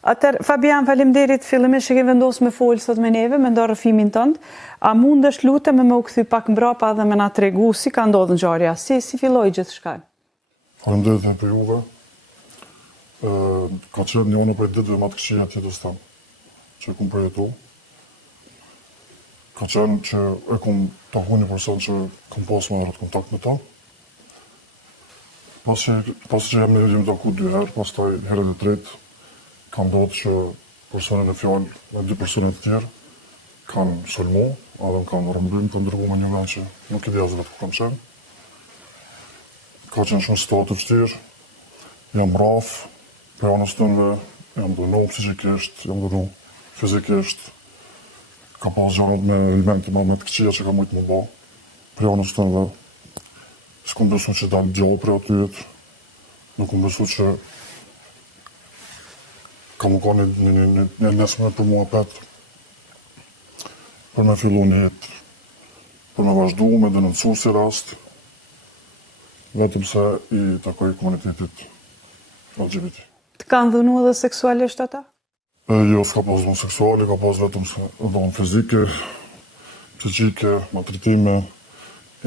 Atër, Fabian, faleminderit fillimisht që ke vendosur me folë sot me neve, me ndarë rrëfimin tënd. A mundesh lutem me u kthy pak mbrapa dhe me na tregu si ka ndodhur ngjarja, si filloi gjithçka? Faleminderit për juve. Ka qenë një prej ditëve më të këqija të jetës time, që kum përjetu. Ka qenë që e kum taku një person që kam pas më rrët kontakt me ta. Pas që jemi taku 2 herë, pastaj herën e tretë, ka ndodhur që personin e fjalë me 2 persona të tjerë kanë sulmu, edhe kanë rrëmbym, kanë dërguar me një vend që nuk e di as vetë ku kam qenë. Ka qenë shumë situatë të vështirë, jam rraf, për anës tënde, jam dënu psikikisht, jam dënu fizikisht, ka pas gjanat me elemente më të këqija që ka mujtë më ba, për anës tënde, s'kom besu që dalë gjallë për atyjet, nuk kom besu që ka më ka një nesme për mua petë, për me fillu një jetë, për me vazhdu me denoncu si rast, vetëm se i takoj komunitetit LGBT. Të kanë dhunu edhe seksualisht ata? Jo, s'ka pas dhunu seksuale, ka pas vetëm se dhunu fizike, psiqike, maltretime,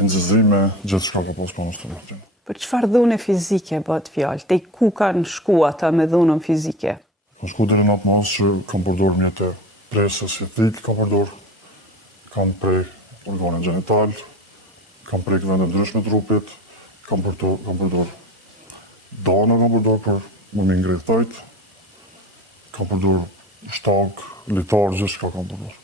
inxizime, gjithë shka ka pas për nështë të vërtin. Për çfarë dhune fizike bëhet fjalë? Te ku kanë shku ata me dhunën fizike? Kanë shku deri në atë mas që kanë përdor mjete presës jetik, kanë përdor, kanë prej organe gjenital, kanë prej vende ndryshme trupit, kanë përdor dana, kanë përdor për më më ngritë tajt, kanë përdor shtag, litar, gjithë shka kanë përdor.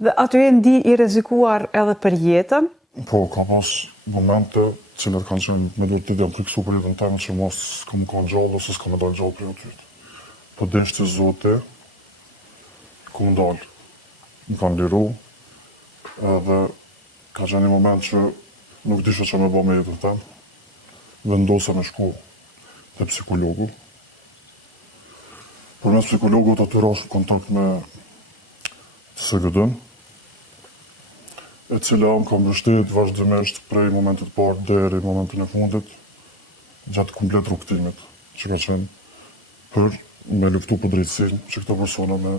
Dhe aty e ndi i rrezikuar edhe për jetën? Po, ka pas momente cilat kanë qenë me duhet të jam friksu për jetën temë që mos s'kam kanë gjallë ose s'kam dalë gjallë për atyt. Po desh të zote, ku më dalë, më kanë liru, edhe ka qenë një moment që nuk disha që me bo me jetën temë, vendosa me shku te psikologu. Përmes psikologut aty rash kontakt me SGD-n, e cila më ka mbështet vazhdimisht prej momentit parë deri momentin e fundit, gjatë komplet rrugtimit që ka qenë për me luftu për drejtësinë që këto persona me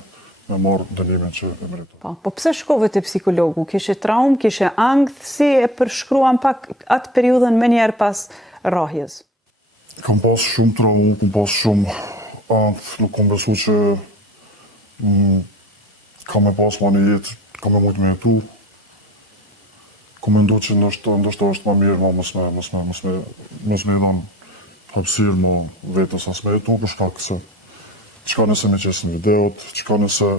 marrë dënimin që e meriton. Po pse shkove te psikologu? Kishe traumë, kishe ankth, si e përshkruan pak atë periudhën më njerë pas rrahjes? Kam pas shumë traumë, kam pas shumë ankth, nuk kam besu që kam me pas ma një jetë, kam me mujtë me jetu. Kom mendu që ndoshta është ma mirë, ma mos me idhon hapësirë më vetës as me jetu, për shkak se qka nëse me qesin videot, qka nëse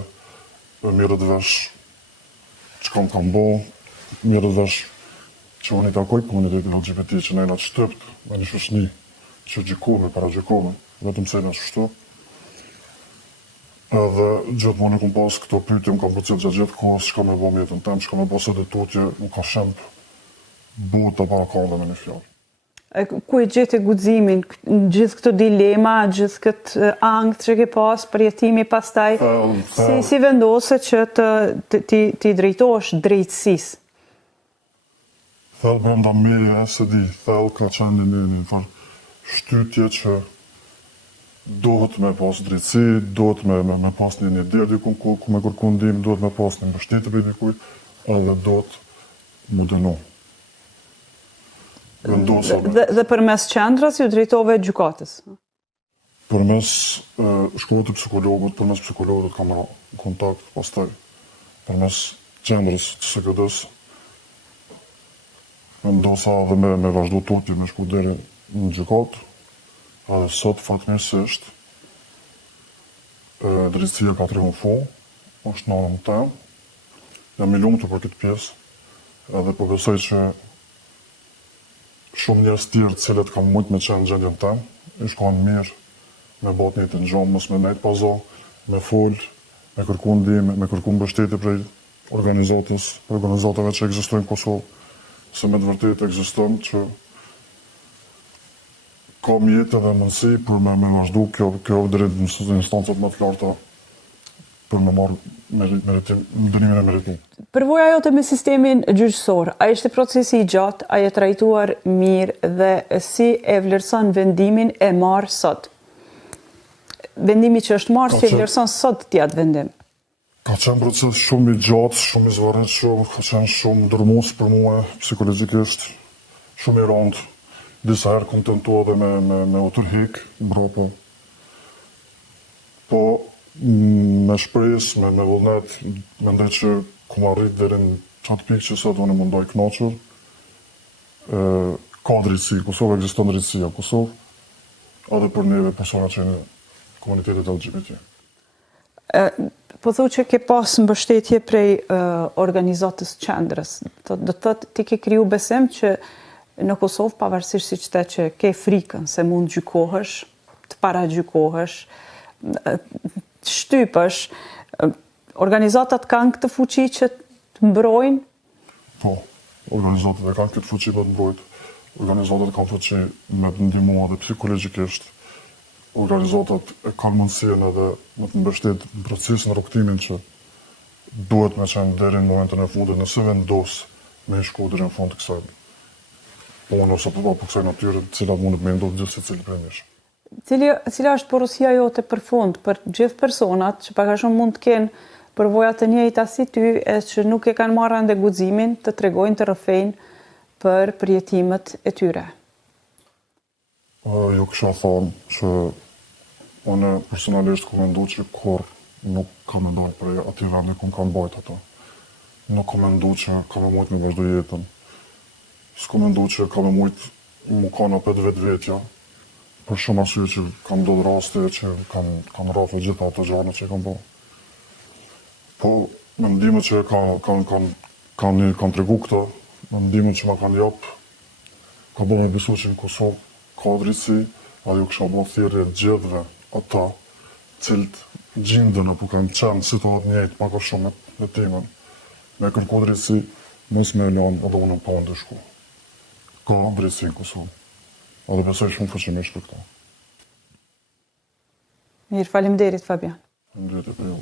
mirët vesh qka më kam bo, mirët vesh që unë i takoj komunitetin LGBT që nejna të shtypt, me një shoshni që gjikome, para gjikome, vetëm se në shështu. Edhe gjithmonë kom pas këto pyetje, më kam përcjell gjatë gjithë kohës, çka me bë me jetën tëmë, çka me pas edhe tutje, më ka shemb bota para kohëve me një fjalë. Ku e gjete guximin, gjithë këto dilema, gjithë këtë ankth që ke pas për jetimin pastaj, si vendose që ti drejtohesh drejtësisë? Thellë brenda meje, se di, thellë ka qenë një farë shtytje që duhet me pas drejtësi, duhet me pas një derdje ku me kërku ndihmë, duhet me pas një mbështetje për dikujt, edhe duhet mu dënu. Dhe përmes qendrës ju drejtove gjykatës? Përmes shkollës të psikologut, përmes psikologut kam kontakt pastaj, përmes qendrës të SGD-s, vendosa edhe me vazhdu tutje, me shku deri në gjykatë. Edhe sot, fatmirësisht, drejtësia ka triumfu, është në anën temë, jam i lumtur për këtë pjesë, edhe po besoj që shumë njerëz tjerë cilët kanë mujt me qenë në gjendjen temë, i shkojnë mirë, me botë një të ngjomë, mos me nejtë pazo, me fol, me kërku ndihmë, me kërku mbështetje prej organizatave që ekzistojnë në Kosovë, se me të vërtetë ekzistojnë që ka mjetë edhe mundësi për me vazhdu kjo deri në instancat më të larta për me marrë dënimin e meritim. Përvoja jote me sistemin gjyqësor, a ishte procesi i gjatë, a je trajtuar mirë dhe si e vlerëson vendimin e marrë sot? vendimi që është marrë që vlerëson sot t'jatë vendim? Ka qenë proces shumë i gjatë, shumë i zvarritshëm, ka qenë shumë dërmues për mua psikologjikisht, shumë i rëndë. Disa herë kom tentuar edhe me u tërheq mbrapa. Po me shpresë, me vullnet, mendoj që kom arrit deri në qatë pikë që sot unë mundoj kënaqur. Ka drejtësi në Kosovë, ekziston drejtësia në Kosovë, edhe për neve persona që në komunitetit LGBT. Po thu që ke pas mbështetje prej organizatës qendrës. Do të thotë ti ke kriju besim që në Kosovë, pavarësisht siç the që ke frikën se mund gjykohesh, të paragjykohesh, shtypësh, organizatat kanë këtë fuqi që të mbrojnë? Po, organizatat e kanë këtë fuqi për të mbrojtë. Organizatat kanë fuqi me të ndihmua edhe psikologjikisht. Organizatat e kanë mundësinë edhe me të mbështet në procesin rrugtimin që duhet me qenë deri në momentin e fundit, nëse vendos me shku deri në fund të kësaj. Po unë ose po kësaj natyre, cilat mundet me ndodhë gjithë secili prej nesh. Cila është porosia jote për fund, për gjithë personat që pak a shumë mund të kenë përvoja të njëjta si ty, e që nuk e kanë marrë ende guximin të tregojnë të rrëfejnë për përjetimet e tyre? Jo kësha thonë që unë personalisht ku mendu që kur nuk ka me dojnë prej ati vendi ku më kanë bajt ato. Nuk ka mendu që ka me mujt me vazhdo jetën. S'ka mendu që ka me mujt mu kanë apet vetvetja. Për shumë arsye që kanë ndodhur raste që kanë rrafë gjitha ato gjana që kanë bërë. Po, mendimet që kanë tregu këta, mendimet që ma kanë japë, ka bërë me besu që në Kosovë ka drejtësi, a ju kësha bërë thirrje gjithve ata cilët gjindën apo kanë qenë situatë njëjtë ma ka shumë me temën. Me kërku drejtësi, mos me lanë edhe unë pa ndëshku. Ka drejtësi në Kosovë. Edhe besoj shumë fuqimisht për këta. Mirë, faleminderit Fabian. Faleminderit për ju.